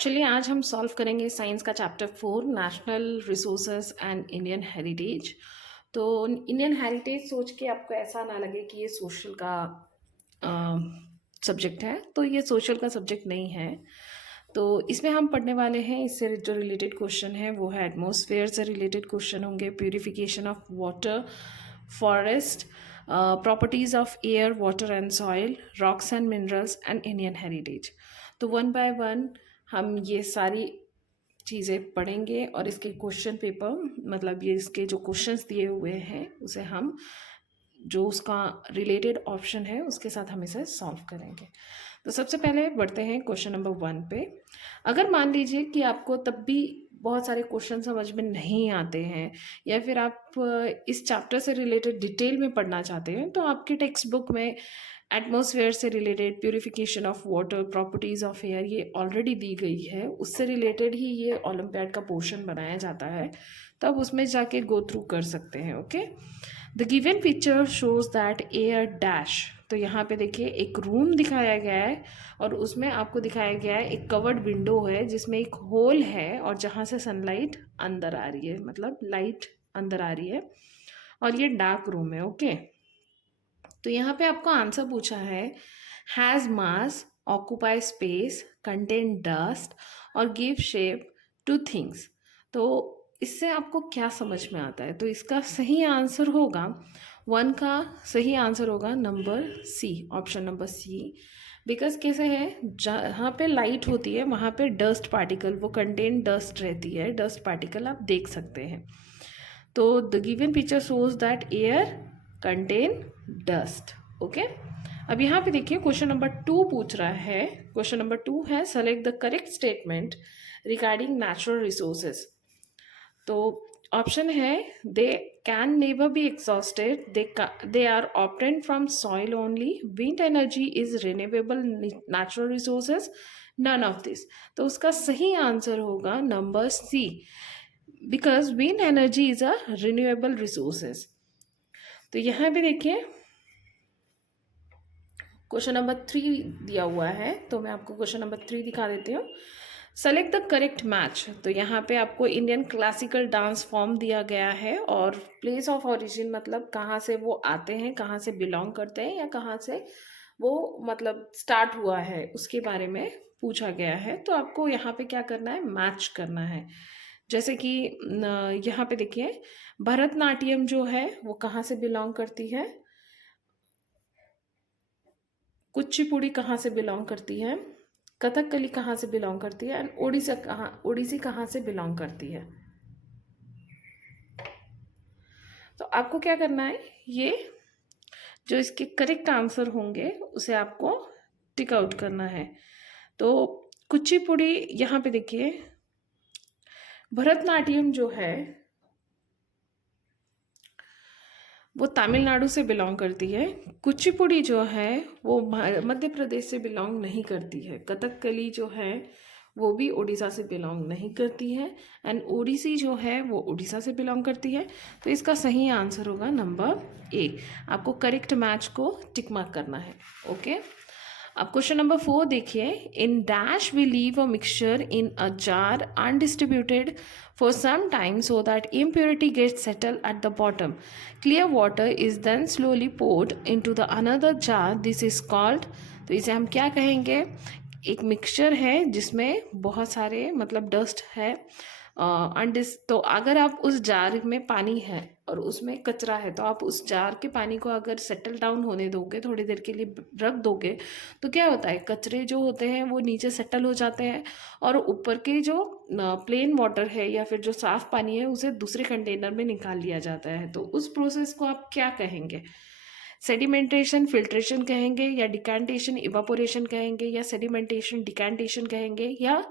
चलिए आज हम सॉल्व करेंगे साइंस का chapter 4 national resources and Indian heritage. तो इंडियन हेरिटेज सोच के आपको ऐसा ना लगे कि ये सोशल का सब्जेक्ट है, तो ये सोशल का सब्जेक्ट नहीं है। तो इसमें हम पढ़ने वाले हैं, इससे जो रिलेटेड क्वेश्चन है वो है एटमॉस्फेयर से रिलेटेड क्वेश्चन होंगे, purification of water, forest, properties of air water and soil, rocks and minerals and Indian heritage. तो वन बाय वन हम ये सारी चीज़ें पढ़ेंगे और इसके क्वेश्चन पेपर मतलब ये इसके जो क्वेश्चंस दिए हुए हैं उसे हम जो उसका रिलेटेड ऑप्शन है उसके साथ हम इसे सॉल्व करेंगे। तो सबसे पहले बढ़ते हैं क्वेश्चन नंबर 1 पे। अगर मान लीजिए कि आपको तब भी बहुत सारे क्वेश्चन समझ में नहीं आते हैं या फिर आप इस चैप्टर से रिलेटेड डिटेल में पढ़ना चाहते हैं, तो आपकी टेक्स्ट बुक में एटमॉस्फेयर से related, purification of water, properties of air ये ऑलरेडी दी गई है, उससे रिलेटेड ही ये ओलंपियाड का पोर्शन बनाया जाता है, तो आप उसमें जाके गो थ्रू कर सकते हैं। Okay, the given picture shows that air dash. तो यहाँ पे देखिए एक रूम दिखाया गया है और उसमें आपको दिखाया गया है एक कवर्ड विंडो है जिसमें एक होल है और जहाँ से सनलाइट अंदर आ रही है, मतलब लाइट अंदर आ रही है और ये डार्क रूम है। ओके, तो यहाँ पे आपको आंसर पूछा है has mass, occupy space, contain dust और गिव शेप टू थिंग्स। तो इससे आपको क्या समझ में आता है? तो इसका सही आंसर होगा 1 का सही आंसर होगा number C, option number C. Because कैसे है, जहाँ पे लाइट होती है वहाँ पे डस्ट पार्टिकल, वो कंटेन डस्ट रहती है, डस्ट पार्टिकल आप देख सकते हैं। तो the given picture shows that air contain dust. Okay, अब यहाँ पे देखिए क्वेश्चन नंबर 2 पूछ रहा है। क्वेश्चन नंबर 2 है select the correct statement regarding natural resources. तो ऑप्शन है they can never be exhausted, they are obtained from soil only, wind energy is renewable natural resources, none of this. तो उसका सही answer होगा number C, because wind energy is a renewable resources. तो यहाँ पे देखिए question number 3 दिया हुआ है, तो मैं आपको क्वेश्चन नंबर 3 दिखा देती हूँ। Select the correct match. तो यहाँ पे आपको इंडियन क्लासिकल डांस फॉर्म दिया गया है और प्लेस ऑफ ओरिजिन मतलब कहाँ से वो आते हैं, कहाँ से बिलोंग करते हैं या कहाँ से वो मतलब स्टार्ट हुआ है उसके बारे में पूछा गया है। तो आपको यहाँ पे क्या करना है, मैच करना है। जैसे कि यहाँ पे देखिए भरतनाट्यम जो है वो कहाँ से बिलोंग करती है, कुचिपुड़ी कहाँ से बिलोंग करती है, कथकली कहाँ से बिलोंग करती है एंड ओडिसी कहाँ से बिलोंग करती है। तो आपको क्या करना है, ये जो इसके करेक्ट आंसर होंगे उसे आपको टिक आउट करना है। तो कुचिपुड़ी, यहाँ पे देखिए भरतनाट्यम जो है वो तमिलनाडु से बिलोंग करती है, कुचिपुड़ी जो है वो मध्य प्रदेश से बिलोंग नहीं करती है, कथकली जो है वो भी उड़ीसा से बिलोंग नहीं करती है एंड ओडिसी जो है वो उड़ीसा से बिलोंग करती है। तो इसका सही आंसर होगा नंबर ए। आपको करेक्ट मैच को टिक मार्क करना है। ओके, अब क्वेश्चन नंबर 4 देखिए, in dash we leave a mixture in a jar undistributed for some time so that impurity gets settled at the bottom. Clear water is then slowly poured into the another jar. This is called, तो इसे हम क्या कहेंगे, एक mixture है जिसमें बहुत सारे मतलब डस्ट है तो अगर आप उस जार में पानी है और उसमें कचरा है तो आप उस जार के पानी को अगर सेटल डाउन होने दोगे, थोड़ी देर के लिए रख दोगे, तो क्या होता है, कचरे जो होते हैं वो नीचे सेटल हो जाते हैं और ऊपर के जो प्लेन वाटर है या फिर जो साफ पानी है उसे दूसरे कंटेनर में निकाल लिया जाता है। तो उस प्रोसेस को आप क्या कहेंगे, सेडिमेंटेशन फिल्ट्रेशन कहेंगे या डिकैंटेशन इवापोरेशन कहेंगे या सेडिमेंटेशन डिकैंटेशन कहेंगे या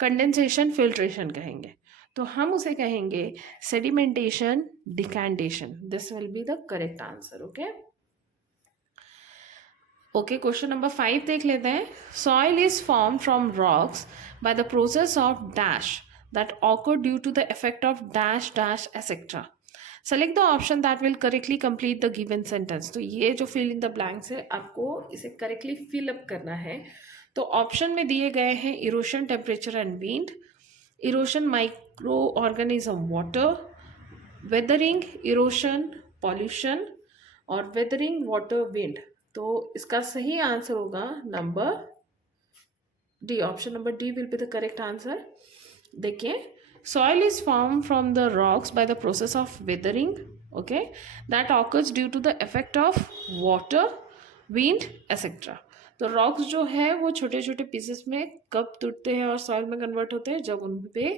कंडेंसेशन फिल्ट्रेशन कहेंगे। तो हम उसे कहेंगे sedimentation decantation. This will be the correct answer. Okay, question number 5 देख लेते हैं। Soil is form from rocks by the process of dash that occur due to the effect of dash dash etcetera. Select the option that will correctly complete the given sentence. तो ये जो fill in the blanks है आपको इसे correctly fill up करना है। तो option में दिए गए हैं erosion, temperature and wind, erosion micro organism water, weathering, erosion, pollution और वेदरिंग वाटर विंड। तो इसका सही आंसर होगा number D, option number D will be the correct answer. देखिए, soil is formed from the rocks by the process of weathering, okay, that occurs due to the effect of water, wind, etc. तो rocks जो है वो छोटे छोटे pieces में कब टूटते हैं और सॉइल में कन्वर्ट होते हैं, जब उन पे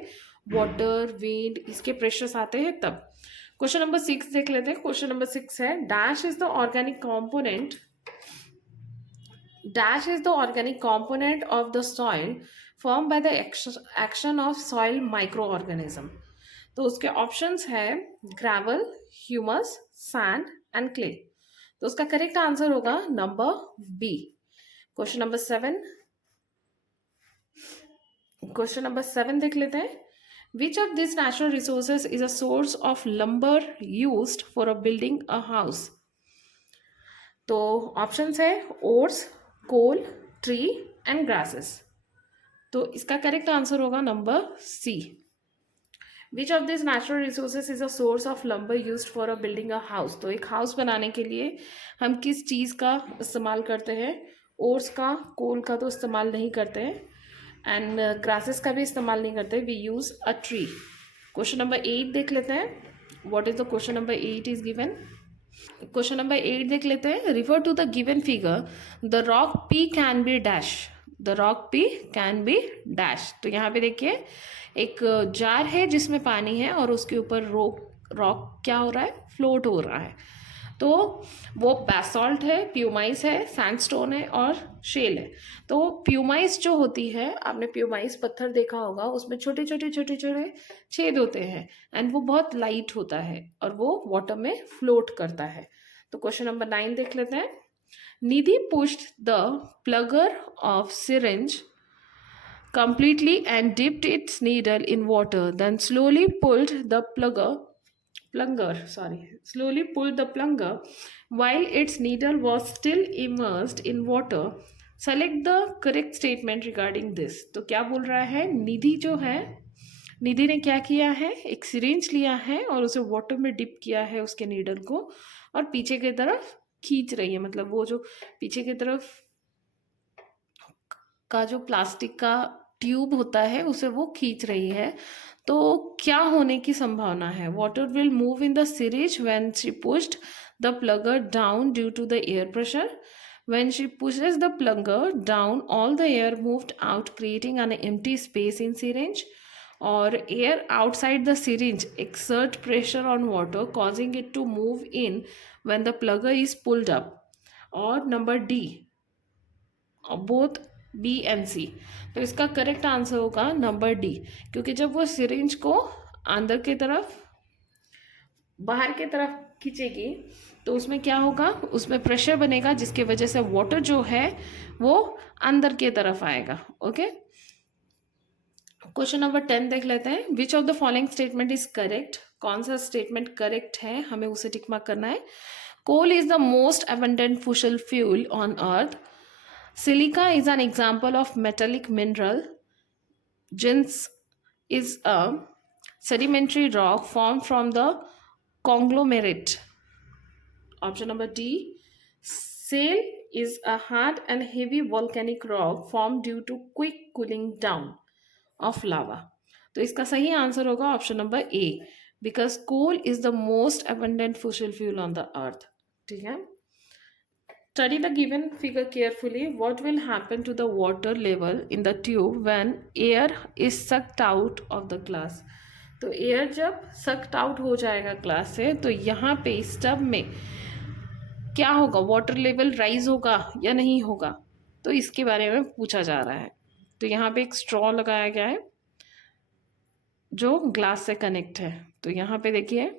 वाटर, विंड, इसके प्रेशर्स आते हैं तब। क्वेश्चन नंबर 6 देख लेते हैं। क्वेश्चन नंबर 6 है, dash is the organic component, dash is the organic component of the soil formed by the action of soil microorganism। तो उसके ऑप्शंस है gravel, humus, sand and clay. तो उसका करेक्ट आंसर होगा number B. Question number 7, question number 7 देख लेते हैं। Which of this natural resources is a source of lumber used for a building a house. तो ऑप्शंस है ores, coal, tree and grasses. तो इसका करेक्ट आंसर होगा number C. Which of this natural resources is a source of lumber used for a building a house. तो एक house बनाने के लिए हम किस चीज़ का इस्तेमाल करते हैं? ओर्स का, कोल का तो इस्तेमाल नहीं करते हैं, एंड ग्रासेस का भी इस्तेमाल नहीं करते। We use a tree. Question number 8 देख लेते हैं। What is the question number 8 is given. Question number 8 देख लेते हैं। Refer to the given figure, the rock P can be dash, the rock P can be dash. तो यहाँ पे देखिए एक जार है जिसमें पानी है और उसके ऊपर रॉक क्या हो रहा है? फ्लोट हो रहा है। तो वो बेसॉल्ट है, प्यूमाइस है, सैंडस्टोन है और शेल है। तो प्यूमाइस जो होती है, आपने प्यूमाइस पत्थर देखा होगा, उसमें छोटे छोटे छोटे छोटे छेद होते हैं एंड वो बहुत लाइट होता है और वो वाटर में फ्लोट करता है। तो क्वेश्चन नंबर 9 देख लेते हैं। Nidhi pushed the plunger of syringe completely and dipped its needle in water, then slowly pulled the slowly pulled the plunger while its needle was still immersed in water. Select the correct statement regarding this। तो क्या बोल रहा है? निधि जो है, निधि ने क्या किया है? एक सिरिंज लिया है और उसे वाटर में डिप किया है उसके नीडल को, और पीछे की तरफ खींच रही है, मतलब वो जो पीछे की तरफ का जो प्लास्टिक का ट्यूब होता है उसे वो खींच रही है। तो क्या होने की संभावना है? Water will move in the syringe when she pushed the plunger down due to the air pressure. When she pushes the plunger down, all the air moved out creating an empty space in syringe, और air outside the syringe exert pressure on water causing it to move in when the plugger is pulled up। और number D, both B and C. तो इसका correct answer होगा number D, क्योंकि जब वो syringe को अंदर की तरफ, बाहर की तरफ खींचेगी तो उसमें क्या होगा? उसमें प्रेशर बनेगा जिसकी वजह से वाटर जो है वो अंदर की तरफ आएगा। ओके, क्वेश्चन नंबर 10 देख लेते हैं। Which of the following statement is correct. कौन सा स्टेटमेंट करेक्ट है, हमें उसे टिक मार्क करना है। Coal is the most abundant fossil fuel on earth. Silica is an example of metallic mineral. Gneiss is a sedimentary rock formed from the conglomerate. Option number D. Shale is a hard and heavy volcanic rock formed due to quick cooling down of lava. तो इसका सही answer होगा option number A, because coal is the most abundant fossil fuel on the earth. ठीक है। Study the given figure carefully. What will happen to the water level in the tube when air is sucked out of the glass? तो air जब सक्ट out हो जाएगा glass से, तो यहाँ पे इस टब में क्या होगा? वाटर लेवल राइज होगा या नहीं होगा? तो इसके बारे में पूछा जा रहा है। तो यहाँ पे एक स्ट्रॉ लगाया गया है जो ग्लास से कनेक्ट है। तो यहाँ पे देखिए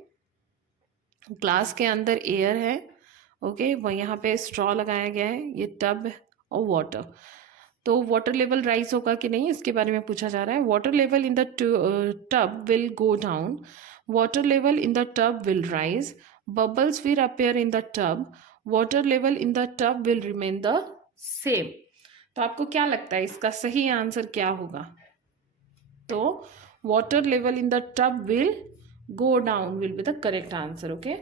ग्लास के अंदर एयर है, ओके, वह यहाँ पे स्ट्रॉ लगाया गया है, ये टब और वाटर। तो वाटर लेवल राइज होगा कि नहीं, इसके बारे में पूछा जा रहा है। Water level in the tub will go down, water level in the tub will rise, bubbles will appear in the tub, water level in the tub will remain the same. तो आपको क्या लगता है इसका सही आंसर क्या होगा? तो water level in the tub will go down will be the correct answer. Okay,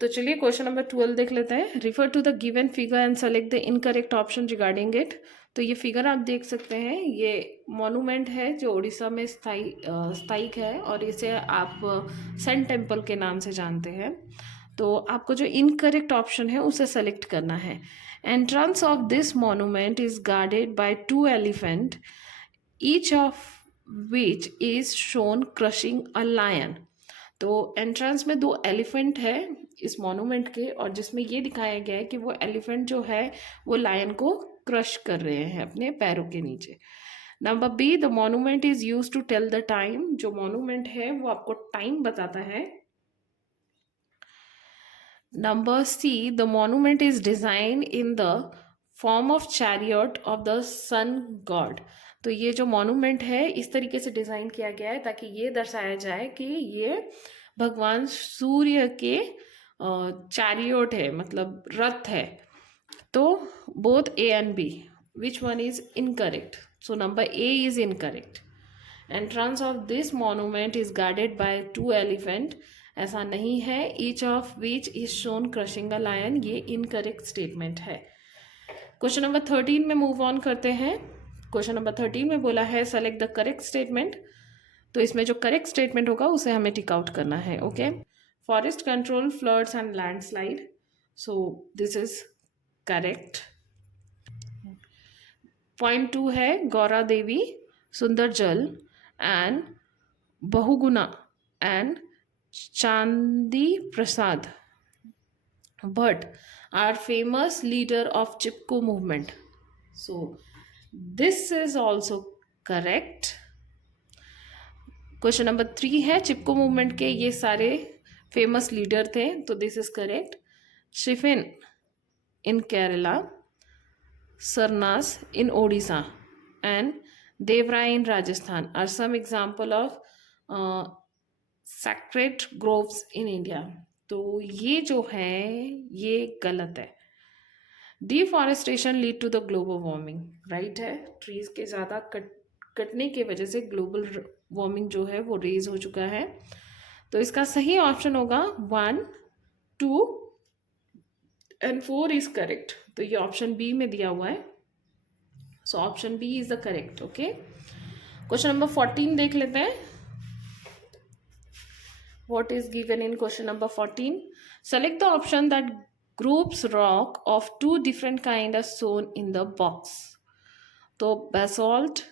तो चलिए क्वेश्चन नंबर 12 देख लेते हैं। Refer to the given figure and select the incorrect option regarding it. तो ये फिगर आप देख सकते हैं, ये मॉन्यूमेंट है जो उड़ीसा में स्थायिक है और इसे आप सन टेम्पल के नाम से जानते हैं। तो आपको जो इनकरेक्ट ऑप्शन है उसे सेलेक्ट करना है। Entrance of this monument is guarded by 2 elephant, each of which is shown crushing a lion. तो एंट्रेंस में 2 एलिफेंट है इस मॉन्यूमेंट के, और जिसमें ये दिखाया गया है कि वो एलिफेंट जो है वो लायन को क्रश कर रहे हैं अपने पैरों के नीचे। Number B, the monument is use to tell the time. जो मॉन्यूमेंट है वो आपको टाइम बताता है। Number C, the monument is design in the form of chariot of the sun god. तो ये जो मॉन्यूमेंट है इस तरीके से डिजाइन किया गया है ताकि ये दर्शाया जाए कि ये भगवान सूर्य के चैरियट है, मतलब रथ है। तो both A and B, which one is incorrect? So number A is incorrect. Entrance of this monument is guarded by 2 elephant, ऐसा नहीं है। Each of which is shown crushing a lion, ये इनकरेक्ट स्टेटमेंट है। Question number 13 में move on करते हैं। Question number 13 में बोला है सेलेक्ट द करेक्ट स्टेटमेंट। तो इसमें जो करेक्ट स्टेटमेंट होगा उसे हमें टिक आउट करना है। Okay, forest control floods and landslide, so this is correct. Point 2 है गौरा देवी, सुंदर जल and Bahuguna and Chandi Prasad Bhatt are famous leader of Chipko movement, so this is also correct. Question number 3 है चिपको मूवमेंट के ये सारे फेमस लीडर थे, तो दिस इज करेक्ट। शिफिन in Kerala, Sarnas in Odisha and Devrai in Rajasthan are some example of sacred groves in India. तो ये जो है ये गलत है। Deforestation lead to the global warming, right है। ट्रीज के ज़्यादा कटने की वजह से ग्लोबल वार्मिंग जो है वो रेज हो चुका है। तो इसका सही ऑप्शन होगा 1, 2 एंड 4 इज करेक्ट। तो ये ऑप्शन बी में दिया हुआ है, so option B is the correct. Okay, question number 14 देख लेते हैं। What is given in question number 14? Select the option that groups rock of 2 different kind as shown in the box. तो basalt,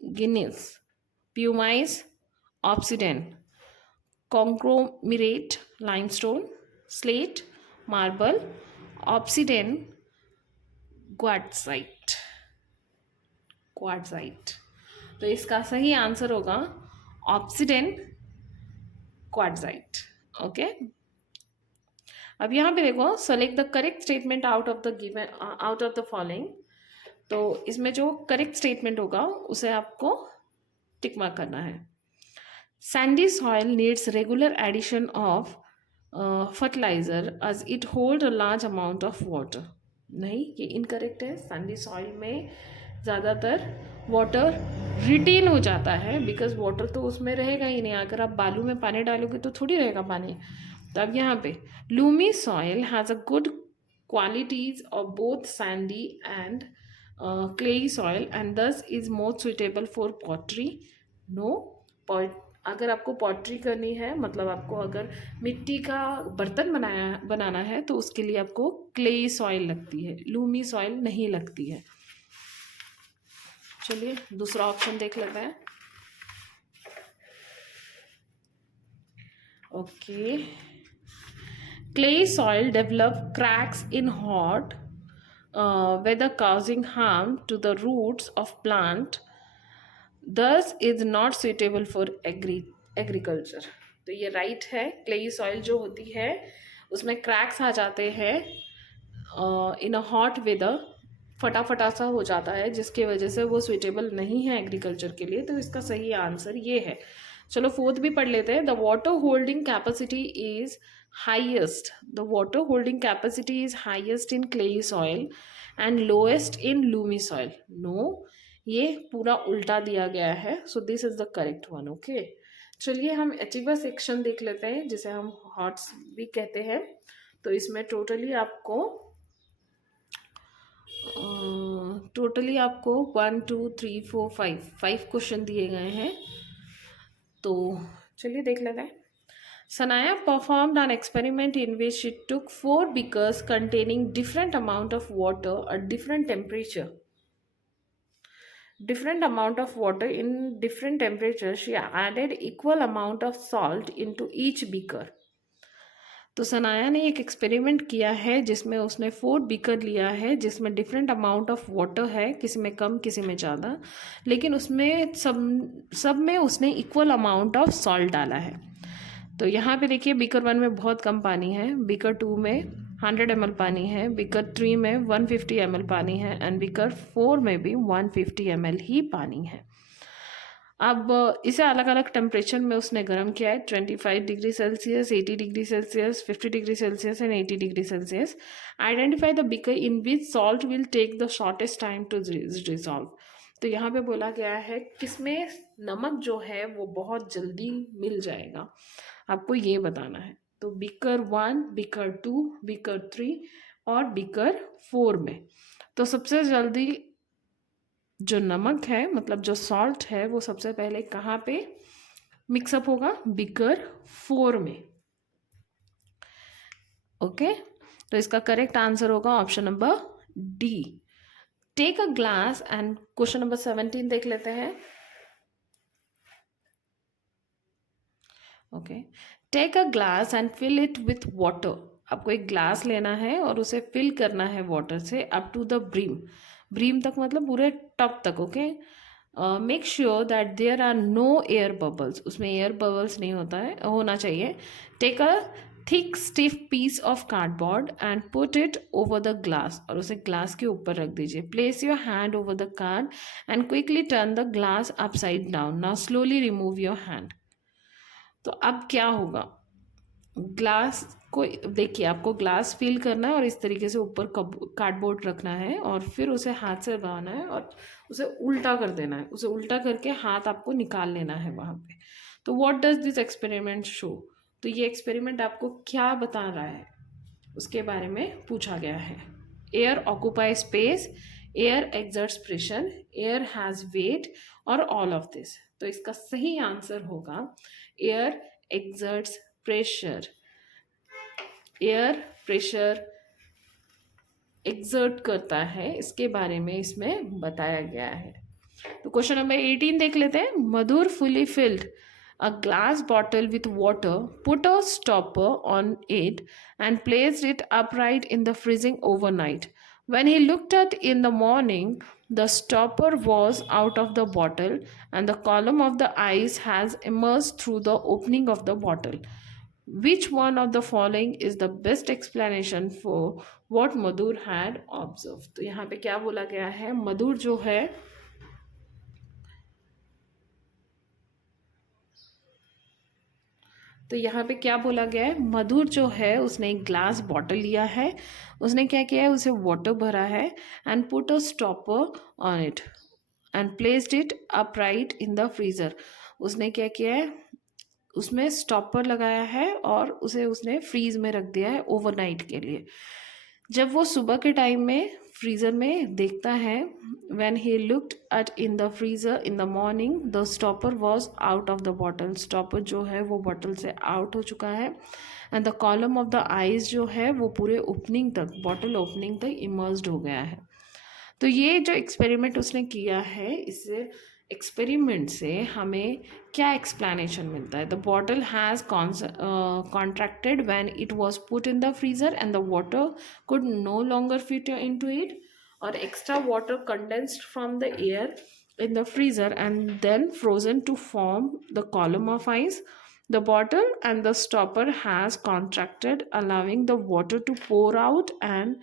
gneiss, pumice, obsidian, conglomerate, limestone, slate, marble, obsidian, quartzite. तो इसका सही answer होगा obsidian, quartzite. Okay, अब यहाँ पे देखो select the correct statement out of the following. तो इसमें जो करेक्ट स्टेटमेंट होगा उसे आपको टिक मार्क करना है। Sandy soil needs regular addition of fertiliser as it hold a large amount of water. नहीं, ये इनकरेक्ट है। सैंडी सॉइल में ज़्यादातर वाटर रिटेन हो जाता है, बिकॉज वाटर तो उसमें रहेगा ही नहीं। अगर आप बालू में पानी डालोगे तो थोड़ी रहेगा पानी। तो अब यहाँ पे loamy soil has a good qualities of both sandy and clayey soil and this is most suitable for pottery. No, अगर आपको पॉटरी करनी है, मतलब आपको अगर मिट्टी का बर्तन बनाना है तो उसके लिए आपको क्लेई सॉइल लगती है, लूमी सॉइल नहीं लगती है। चलिए दूसरा ऑप्शन देख लेते हैं। Okay, clay soil develop cracks in hot weather causing harm to the roots of plant, thus is not suitable for agriculture। तो ये राइट है। क्लेई सॉइल जो होती है उसमें क्रैक्स आ जाते हैं इन अ हॉट वेदर, फटाफटा सा हो जाता है, जिसकी वजह से वो सुइटेबल नहीं है एग्रीकल्चर के लिए। तो इसका सही आंसर ये है। चलो 4th भी पढ़ लेते हैं। The water holding capacity is highest in clayey soil and lowest in loamy soil. No, ये पूरा उल्टा दिया गया है, so this is the correct one. Okay, चलिए हम एचिवा सेक्शन देख लेते हैं, जिसे हम हॉट्स भी कहते हैं। तो इसमें टोटली आपको 1 2 3 4 5 क्वेश्चन दिए गए हैं। तो चलिए देख लेते हैं। Sanaya performed an experiment in which she took 4 beakers containing different amount of water at different temperature. Different amount of water in different temperature. She added equal amount of salt into each beaker. तो सनाया ने एक experiment किया है जिसमें उसने 4 beaker लिया है, जिसमें डिफरेंट अमाउंट ऑफ वाटर है, किसी में कम किसी में ज़्यादा, लेकिन उसमें सब में उसने इक्वल अमाउंट ऑफ सॉल्ट डाला है। तो यहाँ पे देखिए बीकर 1 में बहुत कम पानी है, बीकर 2 में 100 ml पानी है, बीकर 3 में 150 ml पानी है, एंड बीकर 4 में भी 150 ml ही पानी है। अब इसे अलग अलग टेम्परेचर में उसने गर्म किया है, 25 degree Celsius, 80 degree Celsius, 50 degree Celsius and 80 degree Celsius. Identify the beaker in which salt will take the shortest time to dissolve. तो यहाँ पे बोला गया है किसमें नमक जो है वो बहुत जल्दी मिल जाएगा, आपको ये बताना है। तो बीकर 1, बीकर 2, बीकर 3 और बीकर 4 में तो सबसे जल्दी जो नमक है, मतलब जो सॉल्ट है, वो सबसे पहले कहाँ पे मिक्सअप होगा? बीकर 4 में। ओके, तो इसका करेक्ट आंसर होगा option number D. Take a glass and question number 17 देख लेते हैं। Okay, take a glass and fill it with water. आपको एक ग्लास लेना है और उसे फिल करना है वाटर से अप टू द ब्रीम तक, मतलब पूरे टॉप तक। Okay, make sure that there are no air bubbles, उसमें एयर बबल्स नहीं होना चाहिए। Take a thick stiff piece of cardboard and put it over the glass, और उसे ग्लास के ऊपर रख दीजिए। Place your hand over the card and quickly turn the glass upside down. Now slowly remove your hand. तो अब क्या होगा? ग्लास को देखिए, आपको ग्लास फिल करना है और इस तरीके से ऊपर कार्डबोर्ड रखना है और फिर उसे हाथ से दबाना है और उसे उल्टा कर देना है। उसे उल्टा करके हाथ आपको निकाल लेना है वहाँ पे। तो what does this experiment show? तो ये एक्सपेरिमेंट आपको क्या बता रहा है उसके बारे में पूछा गया है। Air occupy space, air exerts pressure, air has wait और ऑल ऑफ दिस। तो इसका सही आंसर होगा air exerts pressure. Air pressure exert करता है, इसके बारे में इसमें बताया गया है। तो क्वेश्चन नंबर 18 देख लेते हैं। Madhur fully filled a glass bottle with water, put a stopper on it and placed it upright in the freezing overnight. When he looked at in the morning, the stopper was out of the bottle and the column of the ice has emerged through the opening of the bottle. Which one of the following is the best explanation for what Madhur had observed? तो यहाँ पे क्या बोला गया है? मधुर जो है तो यहाँ पे क्या बोला गया है? मधुर जो है उसने एक ग्लास बॉटल लिया है, उसने क्या किया है? उसे वाटर भरा है and put a stopper on it and placed it upright in the freezer. उसने क्या किया है? उसमें स्टॉपर लगाया है और उसे उसने फ्रीज में रख दिया है ओवरनाइट के लिए। जब वो सुबह के टाइम में फ्रीज़र में देखता है, when he looked at in the freezer in the morning the stopper was out of the bottle. Stopper जो है वो बॉटल से आउट हो चुका है and the column of the ice जो है वो पूरे ओपनिंग तक, बॉटल ओपनिंग तक इमर्स्ड हो गया है। तो ये जो एक्सपेरिमेंट उसने किया है, इससे एक्सपेरिमेंट से हमें क्या एक्सप्लेनेशन मिलता है? The bottle has contracted when it was put in the freezer and the water could no longer fit into it, और extra water condensed from the air in the freezer and then frozen to form the column of ice. The bottle and the stopper has contracted, allowing the water to pour out and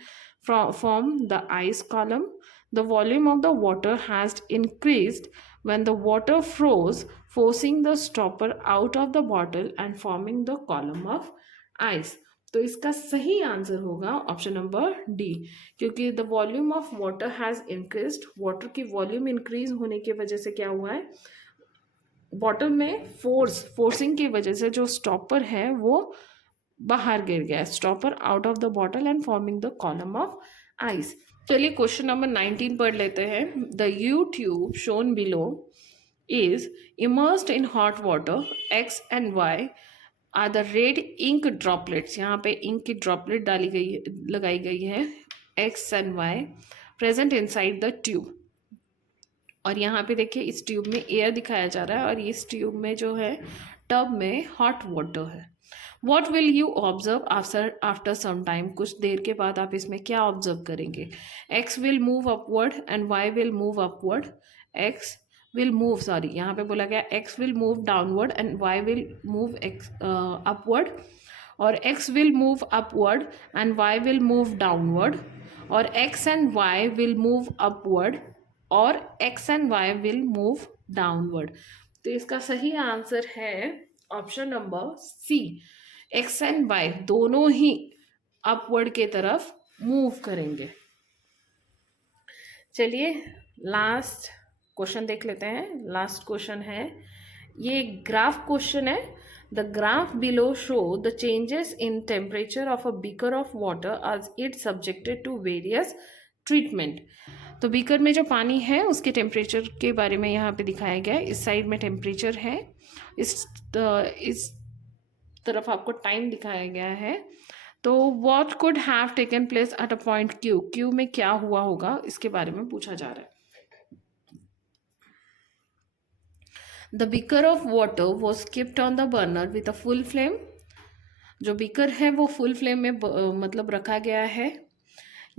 form the ice column. The volume of the water has increased when the water froze, forcing the stopper out of the bottle and forming the column of ice. तो इसका सही answer होगा option number D, क्योंकि the volume of water has increased, water की volume increase होने की वजह से क्या हुआ है, बॉटल में फोर्सिंग की वजह से जो स्टॉपर है वो बाहर गिर गया, stopper out of the bottle and forming the column of ice. चलिए क्वेश्चन नंबर 19 पढ़ लेते हैं। The you tube shown below is immersed in hot water. X and Y are the red ink droplets. यहाँ पे ink की droplet लगाई गई है X and Y present inside the tube. और यहाँ पे देखिए इस ट्यूब में एयर दिखाया जा रहा है और इस ट्यूब में जो है टब में हॉट वाटर है। What will you observe after some time, कुछ देर के बाद आप इसमें क्या ऑब्जर्व करेंगे। X will move upward and Y will move upward. X will move, sorry यहाँ पे बोला गया X will move downward and Y will move upward, और X will move upward and Y will move downward, और X and Y will move upward और X and Y will move downward. तो इसका सही आंसर है option number C, x and y दोनों ही upward के तरफ मूव करेंगे। चलिए लास्ट क्वेश्चन देख लेते हैं। लास्ट क्वेश्चन है, ये ग्राफ क्वेश्चन है। The graph below show the changes in temperature of a beaker of water as it subjected to various treatment. तो बीकर में जो पानी है उसके टेम्परेचर के बारे में यहाँ पे दिखाया गया है। इस साइड में टेम्परेचर है, इस तरफ आपको टाइम दिखाया गया है। तो what could have taken place at a point Q, Q में क्या हुआ होगा इसके बारे में पूछा जा रहा है। The beaker of water was keeped on the burner with a full flame. जो बीकर है वो फुल फ्लेम में मतलब रखा गया है।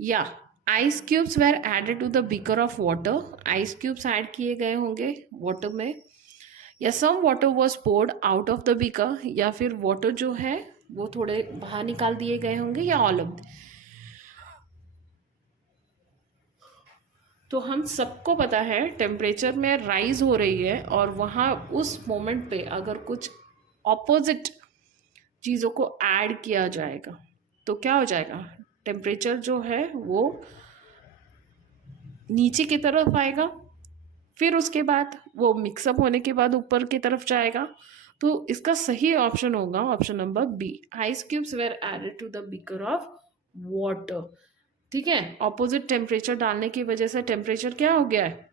या ice cubes were added to the beaker of water, ice cubes add किए गए होंगे वाटर में। या some water was poured out of the beaker, या फिर वाटर जो है वो थोड़े बाहर निकाल दिए गए होंगे, या ऑल ऑफ। तो हम सबको पता है टेम्परेचर में राइज हो रही है और वहाँ उस मोमेंट पे अगर कुछ ऑपोजिट चीज़ों को ऐड किया जाएगा तो क्या हो जाएगा, टेम्परेचर जो है वो नीचे की तरफ आएगा, फिर उसके बाद वो मिक्सअप होने के बाद ऊपर की तरफ जाएगा। तो इसका सही ऑप्शन होगा option number B, ice cubes were added to the beaker of water. ठीक है, ऑपोजिट टेम्परेचर डालने की वजह से टेम्परेचर क्या हो गया है,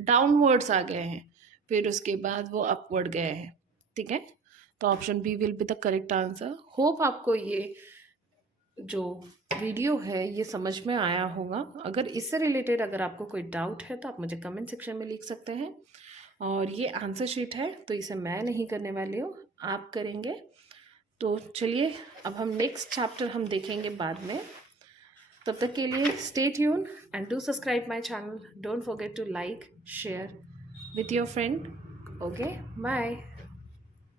डाउनवर्ड्स आ गए हैं, फिर उसके बाद वो अपवर्ड गए हैं। ठीक है, तो option B will be the correct answer. Hope आपको ये जो वीडियो है ये समझ में आया होगा। अगर इससे रिलेटेड अगर आपको कोई डाउट है तो आप मुझे कमेंट सेक्शन में लिख सकते हैं। और ये आंसर शीट है तो इसे मैं नहीं करने वाली हूँ, आप करेंगे। तो चलिए अब हम नेक्स्ट चैप्टर हम देखेंगे बाद में। तब तक के लिए stay tune and do subscribe my channel. Don't forget to like share with your friend. Okay, bye.